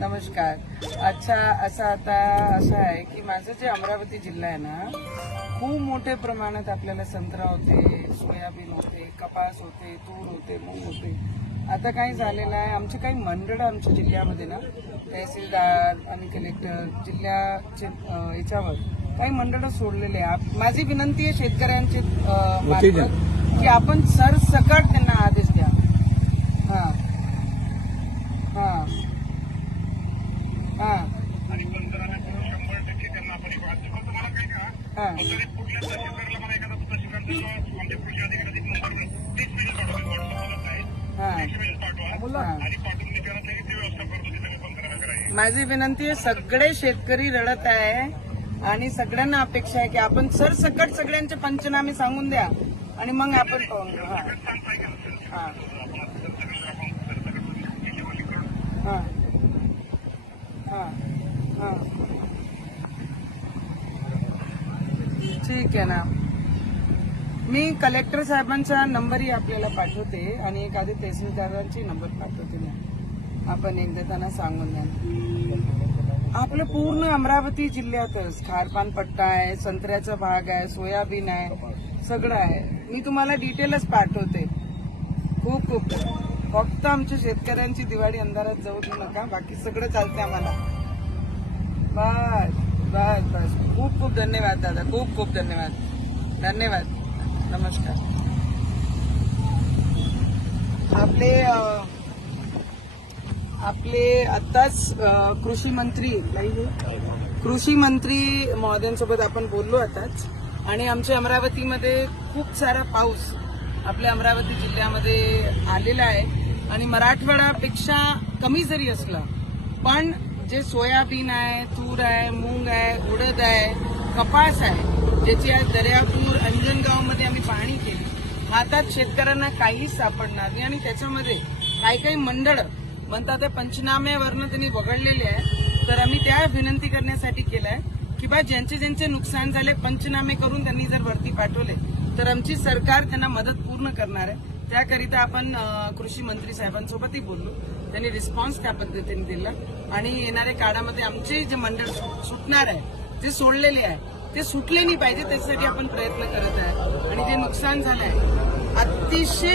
नमस्कार. अच्छा असं आता असं आहे की माझं जे अमरावती जिल्हा आहे ना खूप मोठ्या प्रमाणात आपल्याला संत्रा होते सोयाबीन होते कपास होते तूर होते मूग होते. आता काय झालेलं आहे. आमचे काही मंडळ आमच्या जिल्ह्यामध्ये ना तहसीलदार आणि कलेक्टर जिल्ह्याचे याच्यावर काही मंडळ सोडलेले आहे माझी विनंती आहे शेतकऱ्यांची की आपण सरसकट त्यांना आदेश द्या हा हा हा आणि पंतप्रधान शंभर टक्के त्यांना आपण. तुम्हाला काय का? हा. तरी कुठल्या तहसीलदारला मला एखादा तहसीलदारचा किंवा आमच्या कृषी अधिकाऱ्याचा एक नंबर तीस मिनिट पाठवा. मी व्हॉट्सअपला आहे हा. तीस मिनिट पाठवा. हा. आणि पाठवून मी त्याला लगेच ती व्यवस्था करतो. ती सगळं पंतप्रधान करायची. माझी विनंती आहे सगळे शेतकरी रडत आहे आणि सगळ्यांना अपेक्षा आहे की आपण सरसकट सगळ्यांचे पंचनामे सांगून द्या आणि मग आपण पाहू हा. सांगता येईल का? हा आपण आता सगळं आपण सरसकट केली करून हा हा हा ठीक आहे ना. मी कलेक्टर साहेबांचा नंबरही आपल्याला पाठवते आणि एक आधी तहसीलदारांची नंबर पाठवते ना आपण एकदा त्यांना सांगून द्या. आपलं पूर्ण अमरावती जिल्ह्यातच खारपान पट्टा आहे संत्र्याचा भाग आहे सोयाबीन आहे सगळं आहे. मी तुम्हाला डिटेलच पाठवते. खूप खूप. फक्त आमच्या शेतकऱ्यांची दिवाळी अंधारात जाऊ देऊ नका बाकी सगळं चालते आम्हाला. बर बस बस. खूप खूप धन्यवाद दादा. खूप खूप धन्यवाद. धन्यवाद. नमस्कार. आपले आपले आताच कृषी मंत्री हो? कृषी मंत्री महोदयांसोबत आपण बोललो आताच. आणि आमच्या अमरावतीमध्ये खूप सारा पाऊस आपल्या अमरावती जिल्ह्यामध्ये आलेला आहे. आणि मराठवाड्यापेक्षा कमी जरी असला पण जे सोयाबीन आहे तूर आहे मूग आहे उडद आहे कपास आहे ज्याची आज दर्यापूर अंजनगावमध्ये आम्ही पाहणी केली. हातात शेतकऱ्यांना काहीच सापडणार नाही. आणि त्याच्यामध्ये काही काही मंडळ म्हणतात ते पंचनाम्यावरनं त्यांनी वगळलेले आहे तर आम्ही त्या विनंती करण्यासाठी केलाय की बा ज्यांचे ज्यांचे नुकसान झाले पंचनामे करून त्यांनी जर वरती पाठवले तर आमची सरकार त्यांना मदत पूर्ण करणार आहे. त्याकरिता आपण कृषी मंत्री साहेबांसोबतही बोललो. त्यांनी रिस्पॉन्स त्या पद्धतीने दिला. आणि येणाऱ्या काळामध्ये आमचे जे मंडळ सुटणार आहे जे सोडलेले आहे ते सुटले नाही पाहिजे त्यासाठी आपण प्रयत्न करत आहे. आणि जे नुकसान झालं आहे अतिशय